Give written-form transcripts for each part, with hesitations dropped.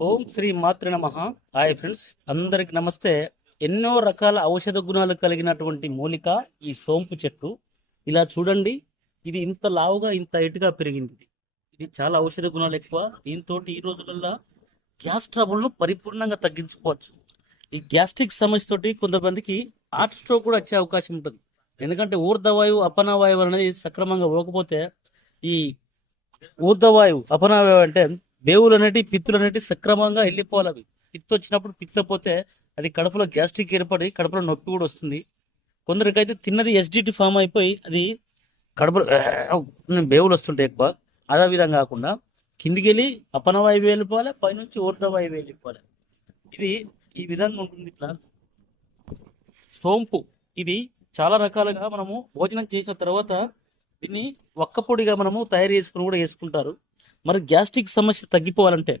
ఓం శ్రీ మాతృ నమః. Hi friends, అందరికి నమస్తే. ఎన్నో రకాల ఔషధ గుణాలు కలిగినటువంటి మూలిక ఈ సోంపు చెట్టు. ఇలా చూడండి, ఇది ఇంత లావుగా ఇంత ఎటుగా పెరిగింది. ఇది చాలా ఔషధ గుణాలు ఎక్కువ. దీంతో ఈ రోజులలో గ్యాస్ ట్రబుల్ను పరిపూర్ణంగా తగ్గించుకోవచ్చు. ఈ గ్యాస్ట్రిక్ సమస్యతోటి కొంతమందికి హార్ట్ స్ట్రోక్ కూడా వచ్చే అవకాశం ఉంటుంది. ఎందుకంటే ఊర్ధవాయువు అపనవాయువు అనేది సక్రమంగా పోకపోతే, ఈ ఊర్ధవాయువు అపనవాయువు అంటే బేవులు అనేటి పిత్తులు అనేటి సక్రమంగా వెళ్ళిపోవాలి. అవి పిత్త వచ్చినప్పుడు పిత్త పోతే అది కడుపులో గ్యాస్ట్రిక్ ఏర్పడి కడుపులో నొప్పి కూడా వస్తుంది. కొందరికైతే తిన్నది ఎస్డిటి ఫామ్ అయిపోయి అది కడుపులో బేవులు వస్తుంటాయి ఎక్కువ. అదే విధంగా కాకుండా కిందికి వెళ్ళి అపనవాయువు వెళ్ళిపోవాలి, పైనుంచి ఊర్ధవాయువు వెళ్ళిపోవాలి. ఇది ఈ విధంగా ఉంటుంది. ఇట్లా సోంపు ఇది చాలా రకాలుగా మనము భోజనం చేసిన తర్వాత దీన్ని ఒక్క పొడిగా మనము తయారు చేసుకుని కూడా వేసుకుంటారు. మరి గ్యాస్ట్రిక్ సమస్య తగ్గిపోవాలంటే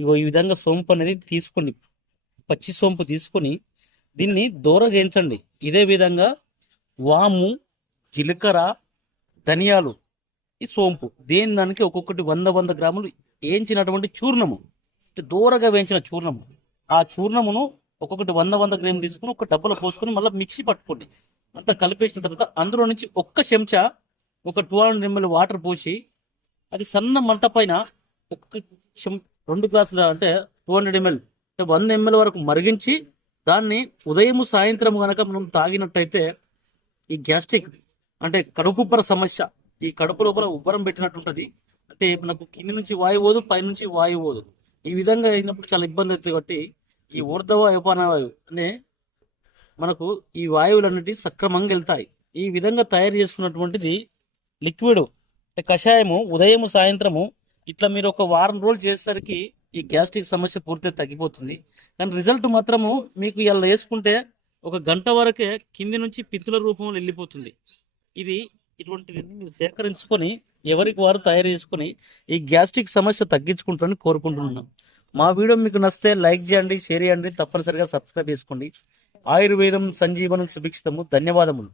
ఇగో ఈ విధంగా సోంపు అనేది తీసుకొని, పచ్చి సోంపు తీసుకొని దీన్ని దూరగా వేయించండి. ఇదే విధంగా వాము, జీలకర్ర, ధనియాలు, ఈ సోంపు దేని దానికి ఒక్కొక్కటి 100 గ్రాములు వేయించినటువంటి చూర్ణము, దూరగా వేయించిన చూర్ణము. ఆ చూర్ణమును ఒక్కొక్కటి 100 గ్రాములు తీసుకుని ఒక డబ్బులో పోసుకొని మళ్ళీ మిక్సీ పట్టుకోండి. అంతా కలిపేసిన తర్వాత అందులో నుంచి ఒక్క చెంచా ఒక 200 ml వాటర్ పోసి అది సన్న మంట పైన ఒక్క 2 గ్లాసుల అంటే 200 ml అంటే 100 ml వరకు మరిగించి దాన్ని ఉదయం సాయంత్రం కనుక మనం తాగినట్టయితే ఈ గ్యాస్ట్రిక్ అంటే కడుపుబ్బర సమస్య, ఈ కడుపు లోపల ఉబ్బరం పెట్టినట్టు ఉంటుంది. అంటే మనకు కింది నుంచి వాయువు పోదు, పైనుంచి వాయువు పోదు. ఈ విధంగా అయినప్పుడు చాలా ఇబ్బంది అవుతుంది. కాబట్టి ఈ ఊర్ధవాయు అపానవాయువు అనే మనకు ఈ వాయువులన్నిటి సక్రమంగా వెళ్తాయి. ఈ విధంగా తయారు చేసుకున్నటువంటిది లిక్విడ్ అంటే కషాయము ఉదయం సాయంత్రము ఇట్లా మీరు ఒక వారం రోజులు చేసేసరికి ఈ గ్యాస్ట్రిక్ సమస్య పూర్తిగా తగ్గిపోతుంది. కానీ రిజల్ట్ మాత్రము మీకు ఇలా వేసుకుంటే ఒక గంట వరకే కింది నుంచి పిత్తుల రూపంలో వెళ్ళిపోతుంది. ఇది ఇటువంటివి మీరు సేకరించుకొని ఎవరికి వారు తయారు చేసుకొని ఈ గ్యాస్ట్రిక్ సమస్య తగ్గించుకుంటారని కోరుకుంటున్నాం. మా వీడియో మీకు నచ్చితే లైక్ చేయండి, షేర్ చేయండి, తప్పనిసరిగా సబ్స్క్రైబ్ చేసుకోండి. ఆయుర్వేదం సంజీవనం సుభిక్షితము. ధన్యవాదములు.